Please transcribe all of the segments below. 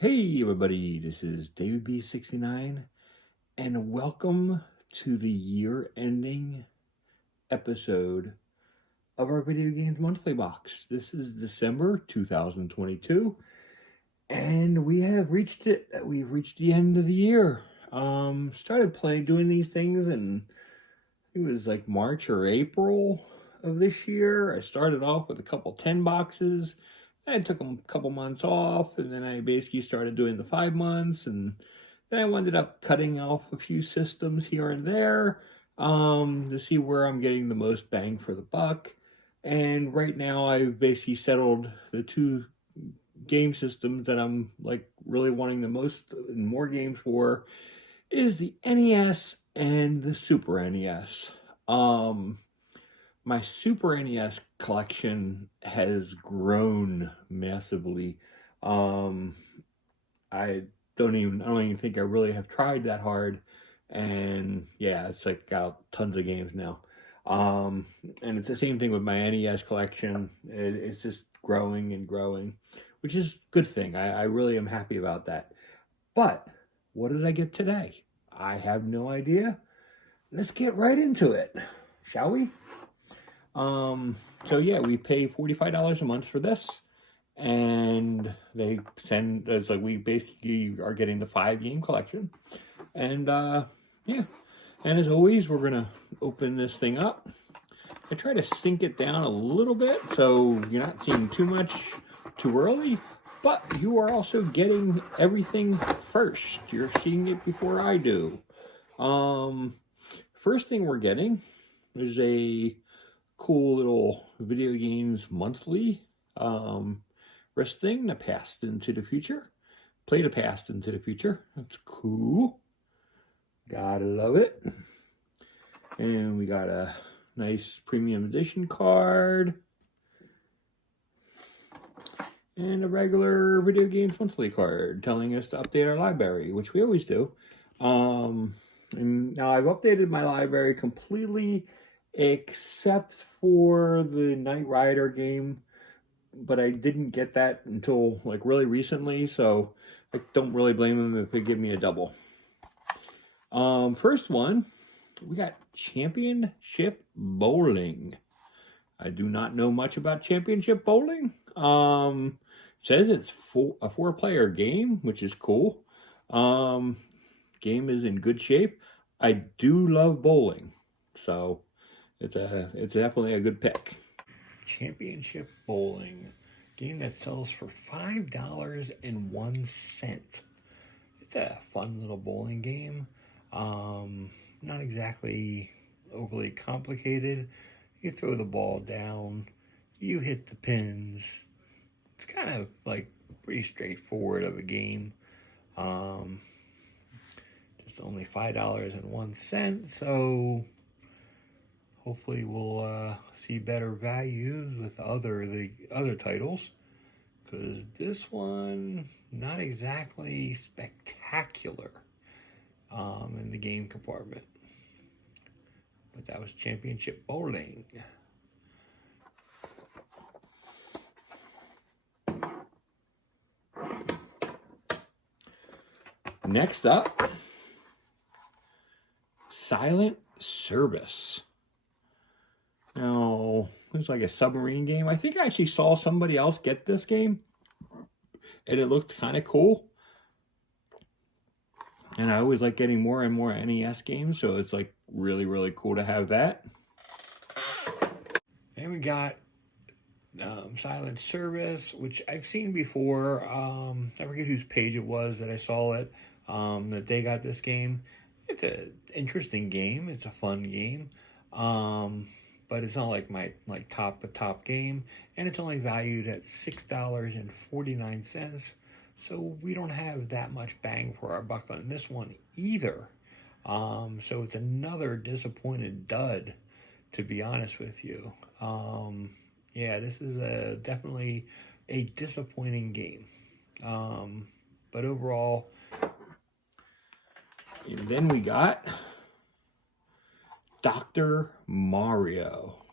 Hey everybody, this is David B69 and welcome to the year-ending episode of our Video Games Monthly Box. This is December 2022 and we have reached it. We've reached the end of the year. Started doing these things and it was like March or April of this year. I started off with a couple 10 boxes. I took a couple months off, and then I basically started doing the 5 months, and then I ended up cutting off a few systems here and there to see where I'm getting the most bang for the buck. And right now, I've basically settled the two game systems that I'm like really wanting the most and more games for is the NES and the Super NES. My Super NES collection has grown massively. I don't even think I really have tried that hard, and yeah, it's like got tons of games now. And it's the same thing with my NES collection. It's just growing and growing, which is a good thing. I really am happy about that. But what did I get today? I have no idea. Let's get right into it, shall we? So yeah, we pay $45 a month for this, and they send us like we basically are getting the 5-game collection, and yeah, and as always, we're gonna open this thing up. I try to sink it down a little bit so you're not seeing too much too early, but you are also getting everything first. You're seeing it before I do. First thing we're getting is a cool little Video Games Monthly wrist thing, the past into the future. Play the past into the future. That's cool. Gotta love it. And we got a nice premium edition card. And a regular Video Games Monthly card telling us to update our library, which we always do. And now I've updated my library completely except for the Knight Rider game, but I didn't get that until like really recently, so I don't really blame them if they give me a double. First one, we got Championship Bowling. I do not know much about Championship Bowling. Says it's a 4-player game, which is cool. Game is in good shape. I do love bowling, so it's definitely a good pick. Championship Bowling, game that sells for $5.01. It's a fun little bowling game. Not exactly overly complicated. You throw the ball down, you hit the pins. It's kind of like pretty straightforward of a game. Just only $5.01, so hopefully we'll see better values with the other titles, because this one not exactly spectacular in the game compartment. But that was Championship Bowling. Next up, Silent Service. Now, it's like a submarine game. I think I actually saw somebody else get this game, and it looked kind of cool. And I always like getting more and more NES games, so it's like really, really cool to have that. And we got Silent Service, which I've seen before. I forget whose page it was that I saw it, that they got this game. It's an interesting game. It's a fun game. But it's not like my top game, and it's only valued at $6.49. So we don't have that much bang for our buck on this one either. So it's another disappointed dud, to be honest with you. Yeah, this is definitely a disappointing game. But overall, and then we got Dr. Mario.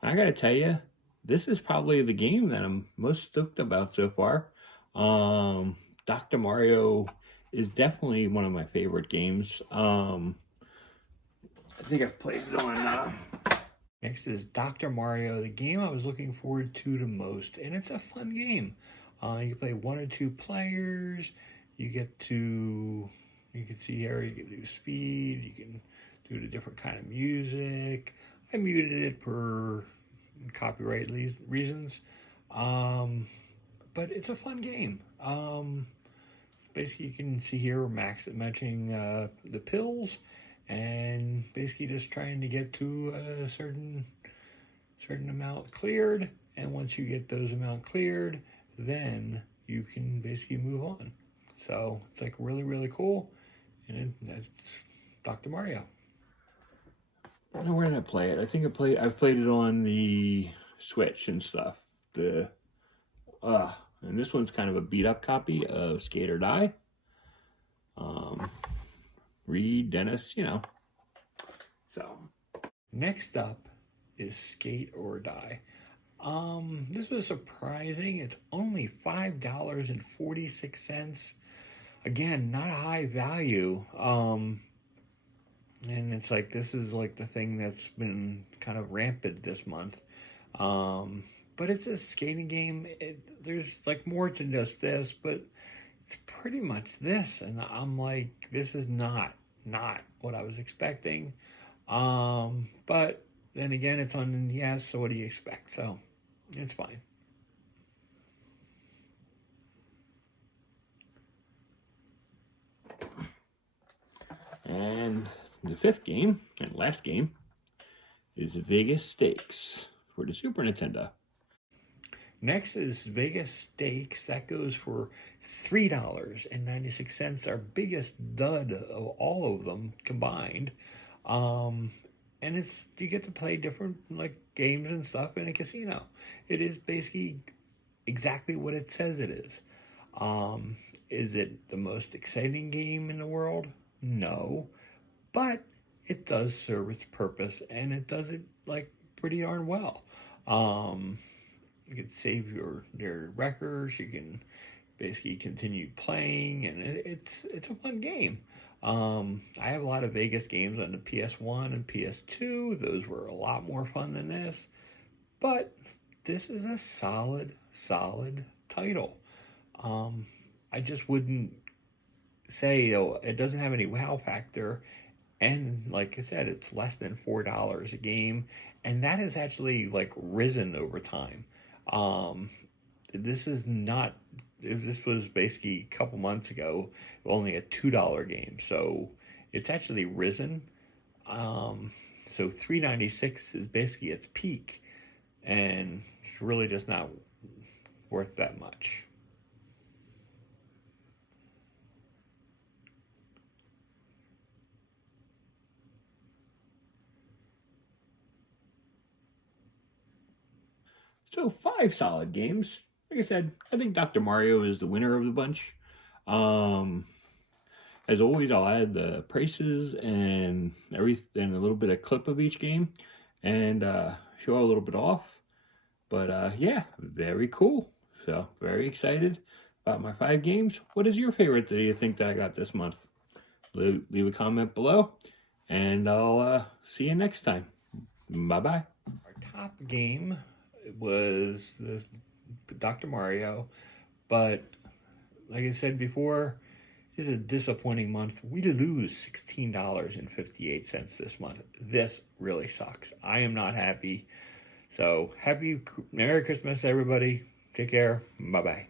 And I gotta tell you, this is probably the game that I'm most stoked about so far. Dr. Mario is definitely one of my favorite games. I think I've played it on. Next is Dr. Mario, the game I was looking forward to the most, and it's a fun game. You can play 1 or 2 players. You can see here, you can do speed, you can do the different kind of music. I muted it for copyright reasons. But it's a fun game. Basically, you can see here we're matching the pills, and basically just trying to get to a certain amount cleared. And once you get those amount cleared, then you can basically move on. So it's like really, really cool. And that's Dr. Mario. I don't know where did I play it. I think I've played it on the Switch and stuff. And this one's kind of a beat up copy of Skate or Die. Reed, Dennis, So next up is Skate or Die. This was surprising. It's only $5.46. Again, not a high value. And it's like, this is like the thing that's been kind of rampant this month. But it's a skating game. There's like more to just this, but it's pretty much this. And I'm like, this is not what I was expecting. But then again, it's on NES, so what do you expect? So it's fine. And the 5th game and last game is Vegas Stakes for the Super Nintendo. Next is Vegas Stakes. That goes for $3.96, our biggest dud of all of them combined. And you get to play different like games and stuff in a casino. It is basically exactly what it says it is. Is it the most exciting game in the world? No, but it does serve its purpose, and it does it like pretty darn well. You can save your records. You can basically continue playing, and it's a fun game. I have a lot of Vegas games on the PS1 and PS2. Those were a lot more fun than this, but this is a solid title. I just wouldn't say it doesn't have any wow factor, and like I said, it's less than $4 a game, and that has actually like risen over time. This is not. This was basically a couple months ago only a $2 game, so it's actually risen. So $3.96 is basically its peak, and it's really just not worth that much. So 5 solid games. Like I said, I think Dr. Mario is the winner of the bunch. As always, I'll add the prices and everything, a little bit of clip of each game, and show a little bit off. But yeah, very cool. So very excited about my 5 games. What is your favorite that you think that I got this month? Leave a comment below, and I'll see you next time. Bye-bye. Our top game was the Dr. Mario, but like I said before, this is a disappointing month. We lose $16.58 this month. This really sucks. I am not happy. So Merry Christmas, everybody. Take care. Bye-bye.